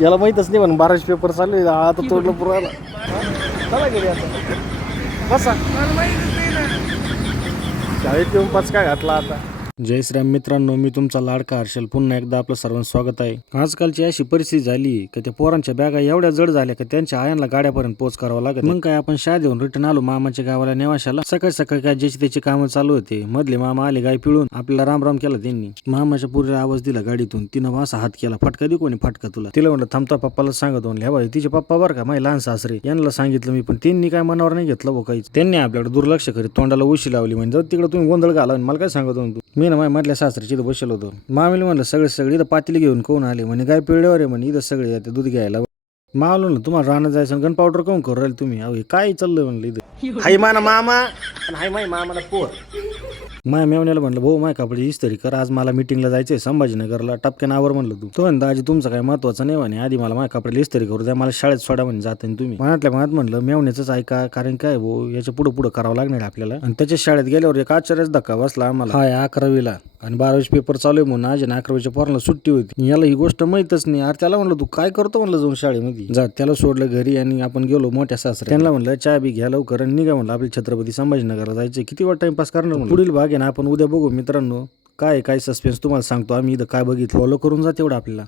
याला माहीतच नाही म्हणून 12 पेपर चालू आहे. आता तोडलं पुरायला. चला गेली आता बसा. शाळेत येऊन पाच काय घातला आता. जय श्रीराम मित्रांनो, मी तुमचा लाडका हर्षल पुन्हा एकदा आपलं सर्वांचं स्वागत आहे. आजकालची अशी परिस्थिती झाली की त्या पोरांच्या बॅगा एवढ्या जड झाल्या की त्यांच्या आयांना गाड्यापर्यंत पोच करावं लागत. मग काय आपण शाळेत येऊन रिटर्न आलो मामाच्या गावाला नेवाशाला. सकाळी सकाळी काय ज्याची त्याची कामं चालू होते. मधले मामा आले गाय पिळून. आपल्याला राम राम केला त्यांनी. मामाच्या पुरीला आवाज दिला गाडीतून. तिनं असा हात केला, फटका दे कोणी फटका तुला. तिला म्हणलं थांबता पप्पाला सांगत म्हणले. बाई तिचे पप्पा बरं का माझे लहान सासरे. यांना सांगितलं मी, पण त्यांनी काय मनावर नाही घेतलं वो काहीच. त्यांनी आपल्याकडे दुर्लक्ष करीत तोंडाला उशी लावली. म्हणजे तिकडे तुम्ही गोंधळ घाला मला काय सांगत होतो. मी ना माझ्या मधल्या सासऱ्याची इथं बसलो होतो. मामीला म्हणलं सगळे इथं पातेली घेऊन कोण आले म्हणे. गाय पिळल्यावर आहे म्हणे. इथं सगळे येते दूध घ्यायला. मावलं म्हणलं तुम्हाला राहणं जायचं गन पावडर कोण करू राहिले तुम्ही. अहो काय चाललंय म्हणलं इथं. हाय माना मामा हाय माय मामाला पोर. माय मेवण्याला म्हणलं भाऊ माय कपडे इस्त्री कर, आज मला मिटिंगला जायचंय संभाजीनगरला. टपक्यान आवर म्हणलं तू. तो म्हणता आजी तुमचं काय महत्वाचं नाही म्हणे. आधी मला माझ्या कपडे इस्त्री करू द्या, मला शाळेत सोडा म्हणे जाते तुम्ही. मनातल्या मनात म्हणलं मेवण्याच ऐका, कारण काय भाऊ याच्या पुढे करावं लागणार आपल्याला. आणि त्याच्या शाळेत गेल्यावर एक आश्चर्यच धक्का बसला आम्हाला. हाय 11वीला आणि 12वीचे पेपर चालू आहे म्हणून आज 11वीच्या पोराला सुट्टी होती. याला ही गोष्ट माहितच नाही. अरे त्याला म्हणलं तू काय करतो म्हणलं जाऊन शाळेमध्ये. जा त्याला सोडलं घरी आणि आपण गेलो मोठ्या सासऱ्या. त्यांना म्हणलं चहा बी घ्या लवकर आणि निघा म्हणलं आपल्या छत्रपती संभाजीनगरला जायचं. किती वेळ टाइमपास करणार. पुढील भाग आहे ना आपण उद्या बघू मित्रांनो. काय सस्पेन्स तुम्हाला सांगतो आम्ही इथं काय बघितलं. फॉलो करून जा तेवढं आपल्याला.